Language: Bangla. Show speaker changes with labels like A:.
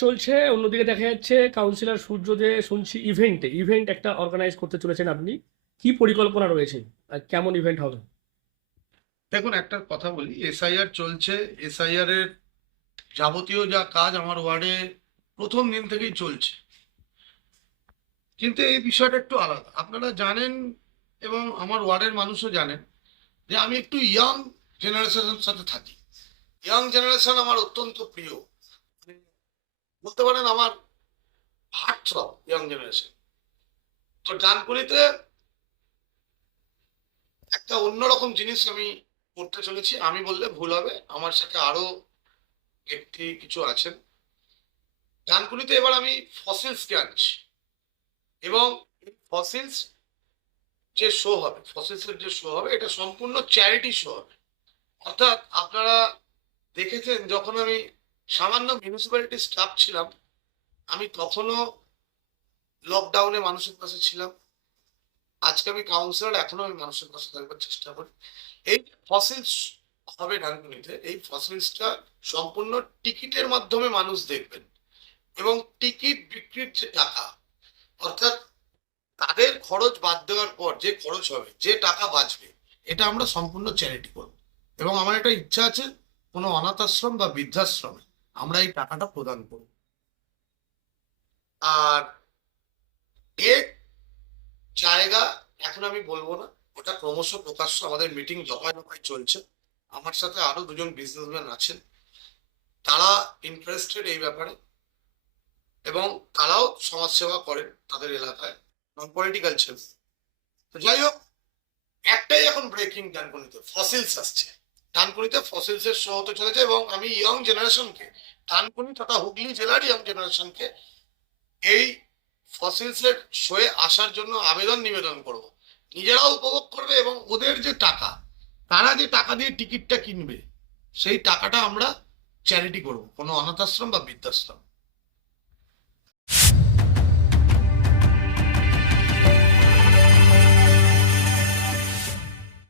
A: চলছে, অন্যদিকে দেখা যাচ্ছে কাউন্সিলর সূর্য যে শুনছি ইভেন্টে ইভেন্ট একটা অর্গানাইজ করতে চলেছেন আপনি। কি পরিকল্পনা রয়েছে? আর কেমন ইভেন্ট হবে?
B: দেখুন, একটা কথা বলি এসআইআর চলছে। এসআইআর এর যাবতীয় যা কাজ আমার ওয়ার্ডে প্রথম দিন থেকেই চলছে। কিন্তু এই বিষয়টা একটু আলাদা। আপনারা জানেন এবং আমার ওয়ার্ডের মানুষও জানেন যে আমি একটু ইয়াং জেনারেশনের সাথে থাকি। ইয়াং জেনারেশন আমার অত্যন্ত প্রিয়। বলতে পারেন আমার হার্ট থ্রব ইয়াং জেনারেশন তো ডানকুনিতে একটা অন্যরকম জিনিস আমি করতে চলেছি। আমি বললে ভুল হবে। আমার সাথে আরও ব্যক্তি কিছু আছেন। গানগুলিতে এবার আমি ফসিলসকে আনছি। এবং ফসিলস যে শো হবে ফসিলসের যে শো হবে, এটা সম্পূর্ণ চ্যারিটি শো হবে। অর্থাৎ আপনারা দেখেছেন, যখন আমি সামান্য মিউনিসিপ্যালিটি স্টাফ ছিলাম, আমি তখনও লকডাউনে মানুষের পাশে ছিলাম। আজকে আমি কাউন্সিলর এখনও আমি মানুষের পাশে থাকবার চেষ্টা করি। এই ফসিলস হবে ডানকুনিতে এই ফসিলসটা সম্পূর্ণ টিকিটের মাধ্যমে মানুষ দেখবেন এবং টিকিট বিক্রির যে টাকা, অর্থাৎ তাদের খরচ বাদ দেওয়ার পর যে খরচ হবে, যে টাকা বাঁচবে, এটা আমরা সম্পূর্ণ চ্যারিটি করব। এবং আমার একটা ইচ্ছা আছে, কোনো অনাথ আশ্রম বা বৃদ্ধাশ্রমে আমরা এই টাকাটা প্রদান করব। আর জায়গা এখন আমি বলব না, ওটা ক্রমশ প্রকাশ্য আমাদের মিটিং দফায় দফায় চলছে। আমার সাথে আরও দুজন বিজনেসম্যান আছেন। তারা ইন্টারেস্টেড এই ব্যাপারে এবং তারাও সমাজসেবা করেন তাদের এলাকায় নন পলিটিক্যাল ছিল তো যাই হোক, একটাই এখন ব্রেকিং ডানকুনিতে ফসিলস আসছে। ডানকুনিতে ফসিলস এর শো হতে চলেছে এবং আমি ইয়ং জেনারেশনকে ডানকুনি তথা হুগলি জেলার ইয়ং জেনারেশনকে এই ফসিলসের শোয়ে আসার জন্য আবেদন নিবেদন করব। নিজেরাও উপভোগ করবে এবং ওদের যে টাকা, তারা যে টাকা দিয়ে টিকিটটা কিনবে, সেই টাকাটা আমরা চ্যারিটি করব, কোনো অনাথ আশ্রম বা বৃদ্ধাশ্রম।